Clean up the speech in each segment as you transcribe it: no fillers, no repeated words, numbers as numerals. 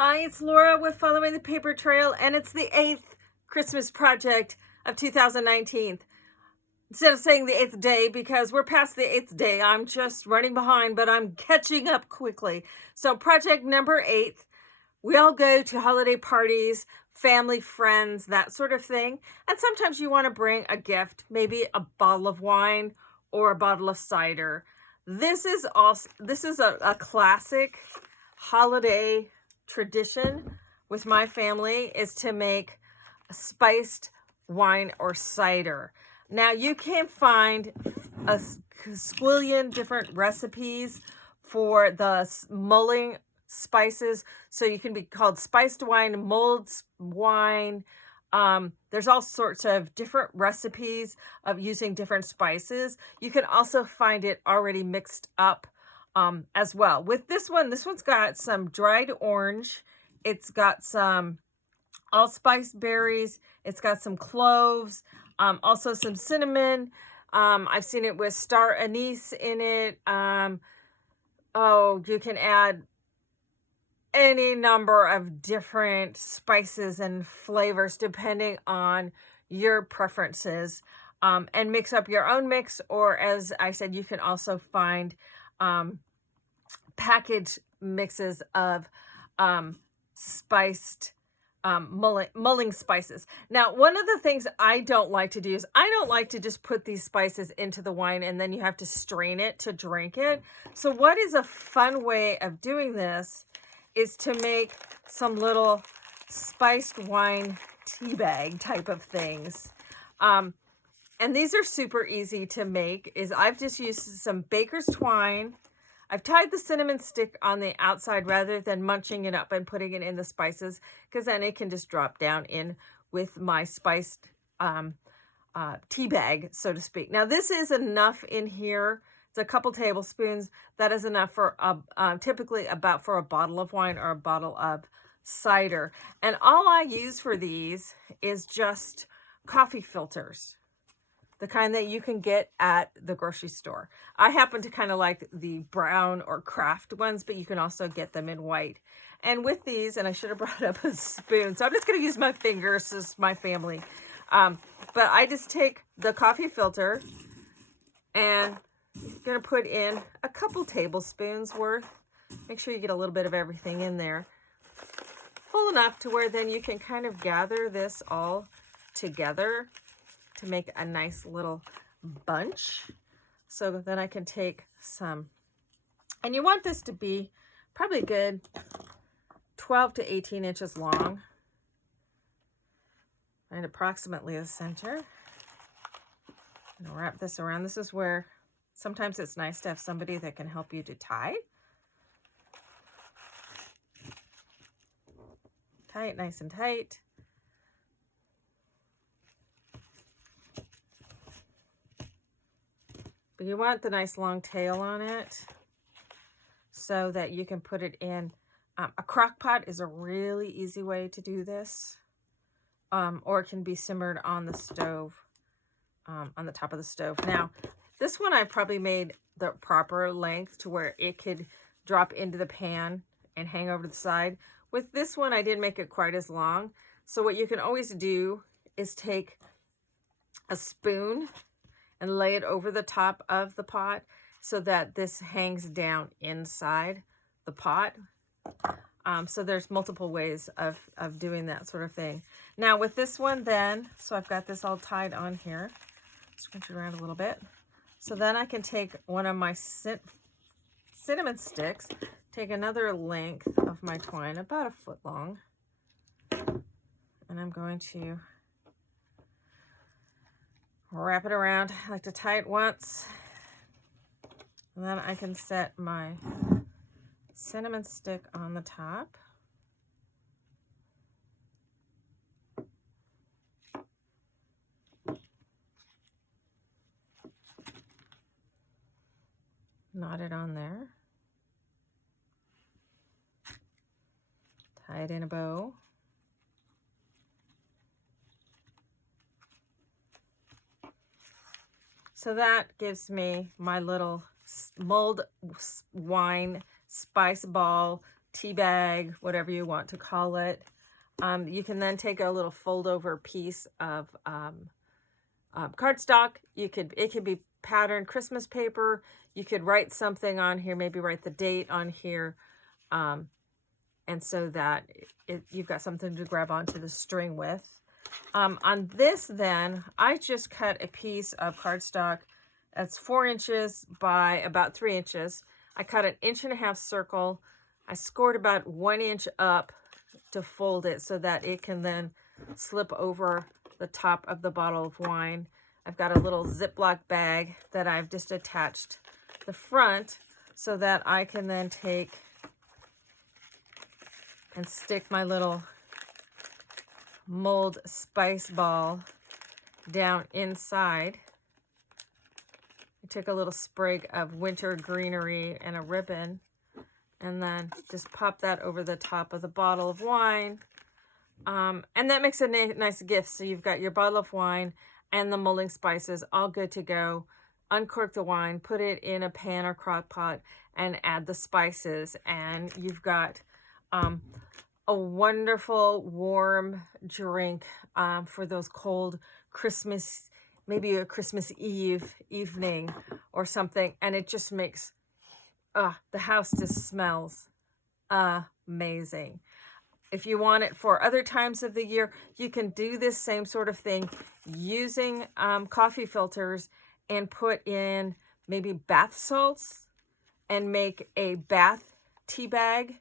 Hi, it's Laura with Following the Paper Trail, and it's the 8th Christmas project of 2019. Instead of saying the 8th day, because we're past the 8th day, I'm just running behind, but I'm catching up quickly. So project number 8, we all go to holiday parties, family, friends, that sort of thing. And sometimes you want to bring a gift, maybe a bottle of wine or a bottle of cider. This is a classic holiday tradition with my family, is to make a spiced wine or cider. Now you can find a squillion different recipes for the mulling spices. So you can be called spiced wine, mulled wine. There's all sorts of different recipes of using different spices. You can also find it already mixed up as well. With this one's got some dried orange. It's got some allspice berries. It's got some cloves, also some cinnamon. I've seen it with star anise in it. You can add any number of different spices and flavors depending on your preferences, and mix up your own mix. Or, as I said, you can also find packaged mixes of spiced mulling spices. Now, one of the things I don't like to do is I don't like to just put these spices into the wine and then you have to strain it to drink it. So what is a fun way of doing this is to make some little spiced wine tea bag type of things. And these are super easy to make. I've just used some baker's twine. I've tied the cinnamon stick on the outside rather than munching it up and putting it in the spices, because then it can just drop down in with my spiced tea bag, so to speak. Now this is enough in here. It's a couple tablespoons. That is enough for typically about for a bottle of wine or a bottle of cider. And all I use for these is just coffee filters, the kind that you can get at the grocery store. I happen to kind of like the brown or craft ones, but you can also get them in white. And with these, and I should have brought up a spoon, so I'm just going to use my fingers as my family. But I just take the coffee filter and I'm going to put in a couple tablespoons worth. Make sure you get a little bit of everything in there. Full enough to where then you can kind of gather this all together to make a nice little bunch. So then I can take some, and you want this to be probably good 12 to 18 inches long and approximately the center. I'm gonna wrap this around. This is where sometimes it's nice to have somebody that can help you to tie. Tie it nice and tight. But you want the nice long tail on it so that you can put it in. A crock pot is a really easy way to do this. Or it can be simmered on the stove, on the top of the stove. Now, this one I probably made the proper length to where it could drop into the pan and hang over to the side. With this one, I didn't make it quite as long. So what you can always do is take a spoon and lay it over the top of the pot so that this hangs down inside the pot. So there's multiple ways of doing that sort of thing. Now with this one then, so I've got this all tied on here. Scrunch it around a little bit. So then I can take one of my cinnamon sticks, take another length of my twine, about a foot long, and I'm going to wrap it around. I like to tie it once, and then I can set my cinnamon stick on the top. Knot it on there. Tie it in a bow. So that gives me my little mulled wine spice ball tea bag, whatever you want to call it. You can then take a little fold over piece of cardstock. It could be patterned Christmas paper. You could write something on here, maybe write the date on here, and so that you've got something to grab onto the string with. On this then, I just cut a piece of cardstock that's 4 inches by about 3 inches. I cut an 1.5 inch circle. I scored about 1 inch up to fold it so that it can then slip over the top of the bottle of wine. I've got a little Ziploc bag that I've just attached the front so that I can then take and stick my little Mulled spice ball down inside. I took a little sprig of winter greenery and a ribbon, and then just pop that over the top of the bottle of wine. And that makes a nice gift. So you've got your bottle of wine and the mulling spices all good to go. Uncork the wine, put it in a pan or crock pot, and add the spices. And you've got a wonderful warm drink for those cold Christmas, maybe a Christmas Eve evening or something. And it just makes, the house just smells amazing. If you want it for other times of the year, you can do this same sort of thing using coffee filters and put in maybe bath salts and make a bath tea bag.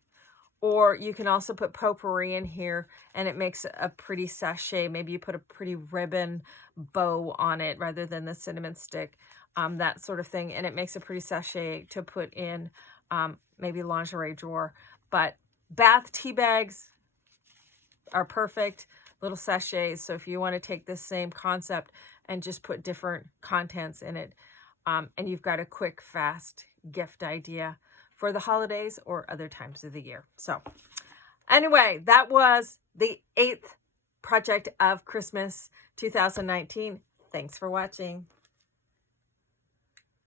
Or you can also put potpourri in here and it makes a pretty sachet. Maybe you put a pretty ribbon bow on it rather than the cinnamon stick, that sort of thing. And it makes a pretty sachet to put in maybe lingerie drawer. But bath tea bags are perfect, little sachets. So if you want to take this same concept and just put different contents in it, and you've got a quick, fast gift idea for the holidays or other times of the year. So anyway, that was the 8th project of Christmas 2019. Thanks for watching.